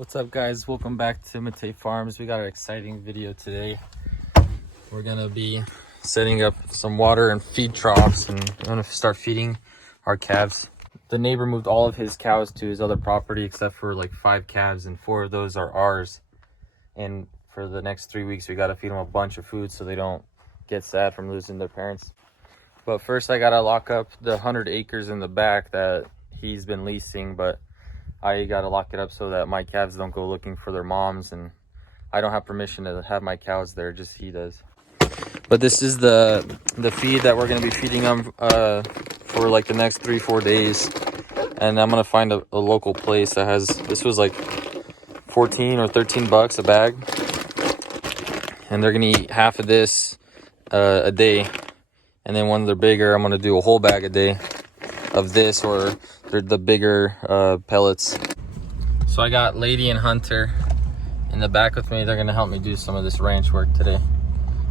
What's up, guys? Welcome back to Mate Farms. We got an exciting video today. We're gonna be setting up some water and feed troughs, and we're gonna start feeding our calves. The neighbor moved all of his cows to his other property except for like 5 calves, and 4 of those are ours. And for the next 3 weeks we gotta feed them a bunch of food so they don't get sad from losing their parents. But first I gotta lock up the 100 acres in the back that he's been leasing, but I gotta lock it up so that my calves don't go looking for their moms, and I don't have permission to have my cows there, just he does. But this is the feed that we're gonna be feeding them for like the next 3-4 days. And I'm gonna find a local place that has, this was like 14 or 13 bucks a bag. And they're gonna eat half of this a day. And then when they're bigger, I'm gonna do a whole bag a day of this, or they're the bigger pellets. So I got Lady and Hunter in the back with me. They're gonna help me do some of this ranch work today.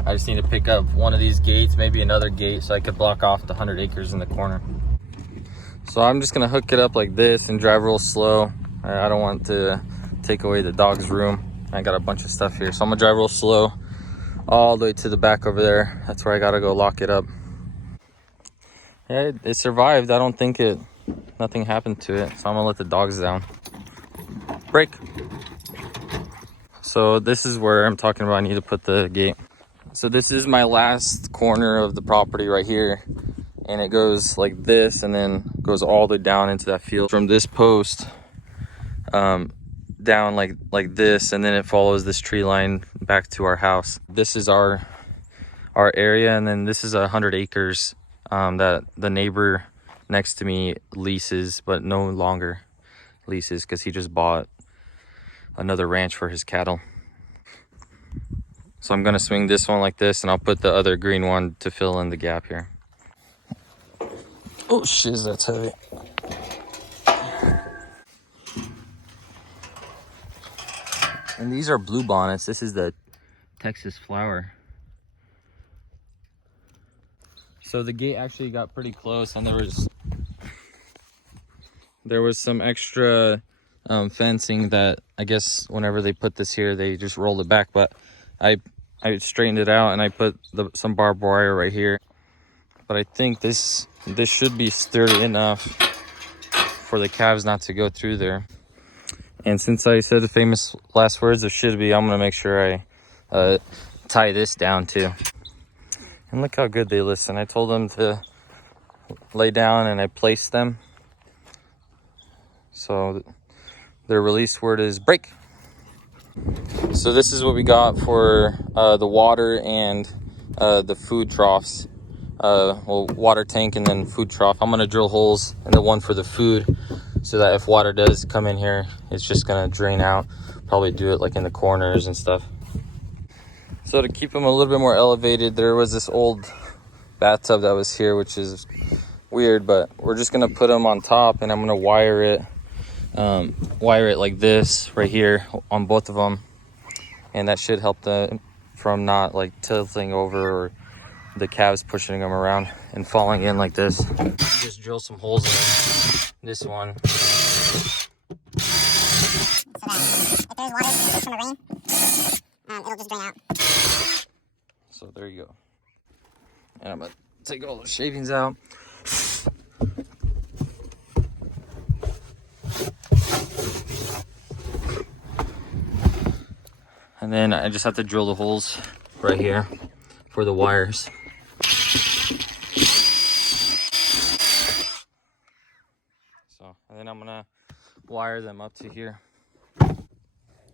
I just need to pick up one of these gates, maybe another gate, so I could block off the 100 acres in the corner. So I'm just gonna hook it up like this and drive real slow. I don't want to take away the dog's room. I got a bunch of stuff here, so I'm gonna drive real slow all the way to the back over there. That's where I gotta go lock it up. Yeah, it survived. I don't think nothing happened to it. So I'm gonna let the dogs down. Break. So this is where I'm talking about I need to put the gate. So this is my last corner of the property right here. And it goes like this and then goes all the way down into that field. From this post down like this, and then it follows this tree line back to our house. This is our area, and then this is 100 acres that the neighbor next to me leases, but no longer leases because he just bought another ranch for his cattle. So I'm gonna swing this one like this, and I'll put the other green one to fill in the gap here. Oh shiz, that's heavy. And these are blue bonnets. This is the Texas flower. So the gate actually got pretty close, and there was some extra fencing that I guess whenever they put this here, they just rolled it back. But I straightened it out, and I put some barbed wire right here. But I think this should be sturdy enough for the calves not to go through there. And since I said the famous last words of should be, I'm gonna make sure I tie this down too. And look how good they listen. I told them to lay down, and I placed them. So their release word is break. So this is what we got for the water and the food troughs. Well, water tank and then food trough. I'm gonna drill holes in the one for the food so that if water does come in here, it's just gonna drain out. Probably do it like in the corners and stuff. So to keep them a little bit more elevated, there was this old bathtub that was here, which is weird, but we're just gonna put them on top, and I'm gonna wire it like this right here on both of them, and that should help them from not like tilting over or the calves pushing them around and falling in like this. Just drill some holes in this one. If there's water from the rain, it'll just drain out. So there you go. And I'm gonna take all the shavings out. And then I just have to drill the holes right here for the wires. So, and then I'm gonna wire them up to here.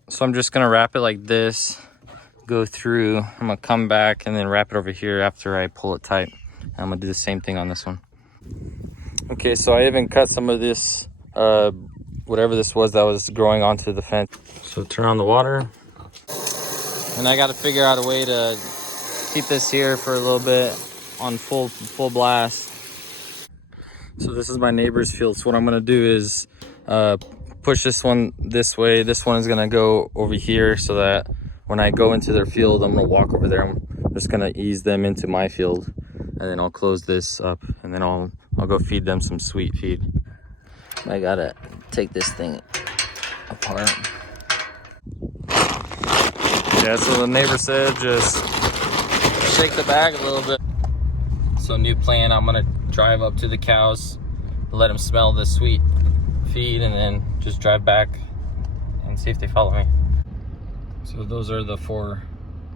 So I'm just gonna wrap it like this, go through. I'm gonna come back and then wrap it over here after I pull it tight. I'm gonna do the same thing on this one. Okay, so I even cut some of this, whatever this was that was growing onto the fence. So turn on the water. And I gotta figure out a way to keep this here for a little bit on full blast. So this is my neighbor's field. So what I'm gonna do is push this one this way. This one is gonna go over here so that when I go into their field, I'm gonna walk over there. I'm just gonna ease them into my field, and then I'll close this up, and then I'll go feed them some sweet feed. I gotta take this thing apart. Yeah, so the neighbor said just shake the bag a little bit. So new plan, I'm gonna drive up to the cows, let them smell the sweet feed, and then just drive back and see if they follow me. So those are the four,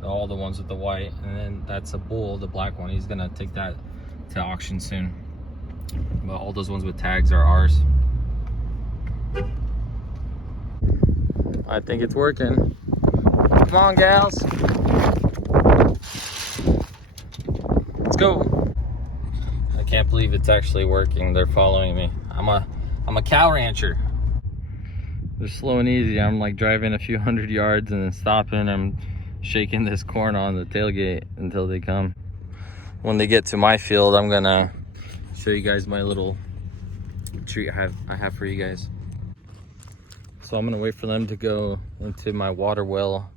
all the ones with the white, and then that's a bull, the black one. He's gonna take that to auction soon. But all those ones with tags are ours. I think it's working. Come on, gals. Let's go. I can't believe it's actually working. They're following me. I'm a cow rancher. They're slow and easy. I'm like driving a few hundred yards and then stopping. I'm shaking this corn on the tailgate until they come. When they get to my field, I'm gonna show you guys my little treat I have for you guys. So I'm gonna wait for them to go into my water well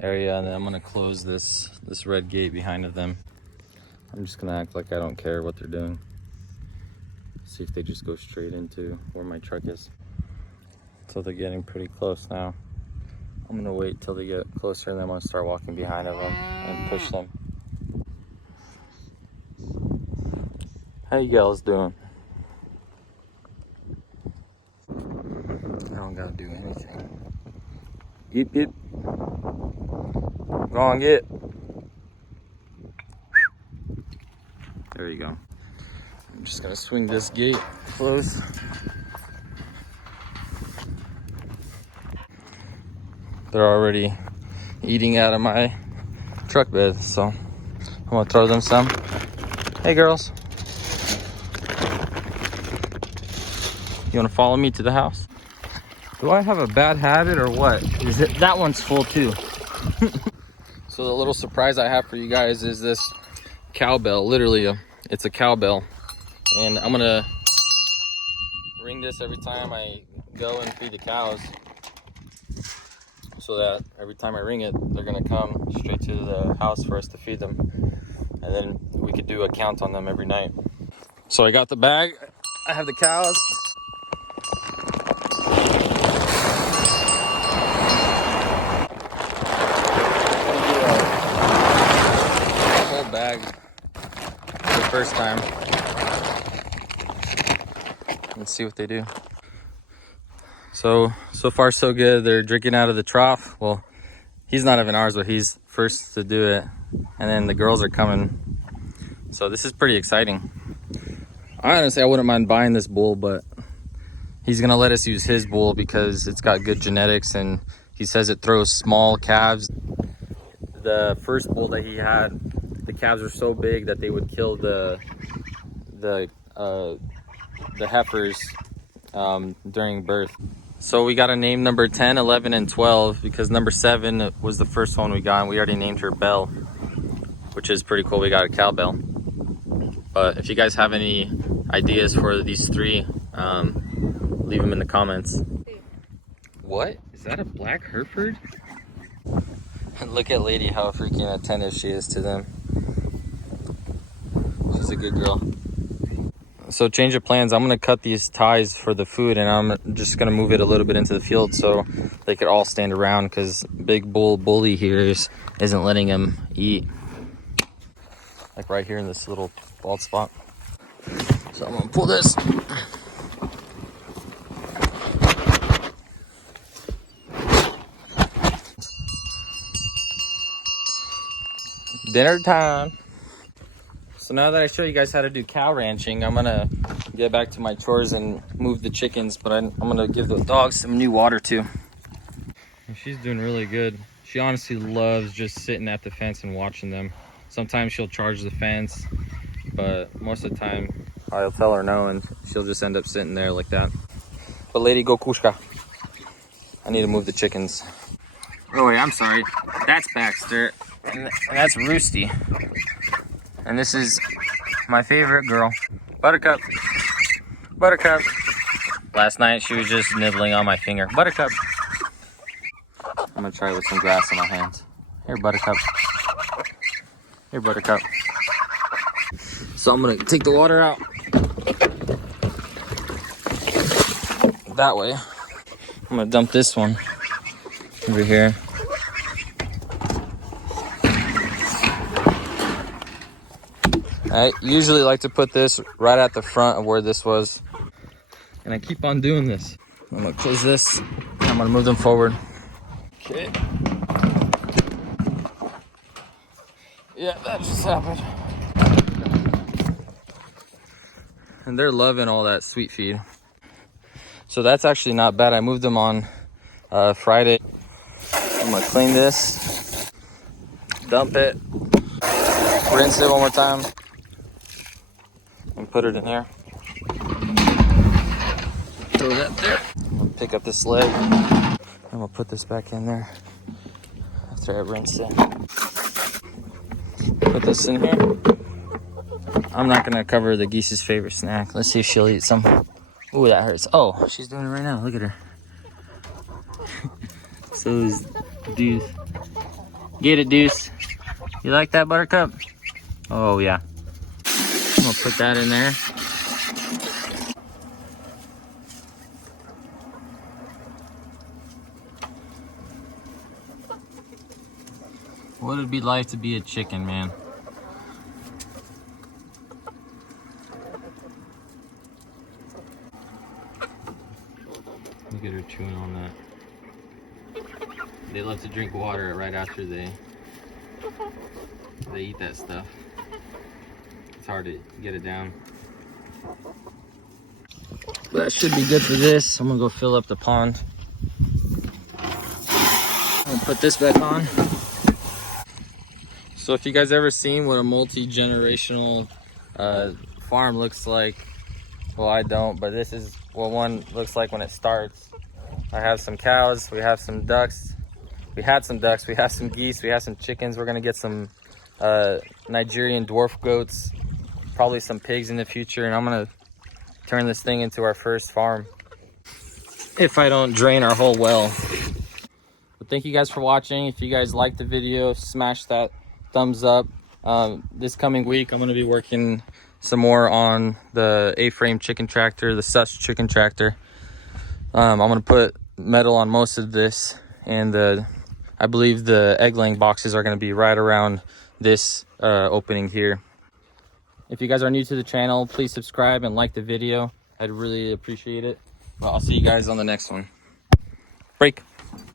area, and then I'm gonna close this red gate behind of them. I'm just gonna act like I don't care what they're doing. See if they just go straight into where my truck is. So they're getting pretty close now. I'm gonna wait till they get closer, and then I'm gonna start walking behind of them and push them. How you gals doing? I don't gotta do anything. Yip yip. Go on, get. There you go. I'm just gonna swing this gate close. They're already eating out of my truck bed, so I'm gonna throw them some. Hey girls. You wanna follow me to the house? Do I have a bad habit or what? Is it that one's full too? So the little surprise I have for you guys is this cowbell. Literally, it's a cowbell, and I'm gonna ring this every time I go and feed the cows, so that every time I ring it, they're gonna come straight to the house for us to feed them, and then we could do a count on them every night. So I got the bag. I have the cows. Bag for the first time. Let's see what they do. So far so good. They're drinking out of the trough. Well, he's not even ours, but he's first to do it, and then the girls are coming. So this is pretty exciting. Honestly, I wouldn't mind buying this bull, but he's gonna let us use his bull because it's got good genetics, and he says it throws small calves. The first bull that he had, the calves were so big that they would kill the heifers during birth. So we got to name number 10, 11, and 12 because number 7 was the first one we got, and we already named her Belle, which is pretty cool. We got a cowbell. But if you guys have any ideas for these 3, leave them in the comments. What? Is that a black Hereford? Look at Lady, how freaking attentive she is to them. She's a good girl. So change of plans. I'm gonna cut these ties for the food, and I'm just gonna move it a little bit into the field so they could all stand around, because big bully here isn't letting them eat. Like right here in this little bald spot. So I'm gonna pull this. Dinner time. So now that I show you guys how to do cow ranching, I'm gonna get back to my chores and move the chickens, but I'm gonna give the dogs some new water too. And she's doing really good. She honestly loves just sitting at the fence and watching them. Sometimes she'll charge the fence, but most of the time I'll tell her no, and she'll just end up sitting there like that. But Lady, go kushka. I need to move the chickens. Oh wait, I'm sorry. That's Baxter, and that's Roosty. And this is my favorite girl, Buttercup. Buttercup. Last night she was just nibbling on my finger. Buttercup. I'm gonna try with some grass in my hands. Here, Buttercup. Here, Buttercup. So I'm gonna take the water out that way. I'm gonna dump this one over here. I usually like to put this right at the front of where this was. And I keep on doing this. I'm gonna close this. I'm gonna move them forward. Okay. Yeah, that just happened. And they're loving all that sweet feed. So that's actually not bad. I moved them on Friday. I'm gonna clean this, dump it, rinse it one more time, and put it in here. Throw that there. I'm gonna pick up this leg. I'm gonna put this back in there after I rinse it. Put this in here. I'm not gonna cover the geese's favorite snack. Let's see if she'll eat some. Ooh, that hurts. Oh, she's doing it right now. Look at her. So is Deuce. Get it, Deuce. You like that, Buttercup? Oh, yeah. I'm gonna put that in there. What would it be like to be a chicken, man? Look at her chewing on that. They love to drink water right after they eat that stuff. It's hard to get it down. That should be good for this. I'm gonna go fill up the pond. I'm gonna put this back on. So if you guys ever seen what a multi-generational farm looks like, well, I don't, but this is what one looks like when it starts. I have some cows, we have some ducks, we had some ducks, we have some geese, we have some chickens. We're gonna get some Nigerian dwarf goats, probably some pigs in the future, and I'm gonna turn this thing into our first farm if I don't drain our whole well. But thank you guys for watching. If you guys liked the video, smash that thumbs up. This coming week I'm going to be working some more on the A-frame chicken tractor, the Such chicken tractor. I'm going to put metal on most of this, and I believe the egg laying boxes are going to be right around this opening here. If you guys are new to the channel, please subscribe and like the video. I'd really appreciate it. Well, I'll see you guys on the next one. Break.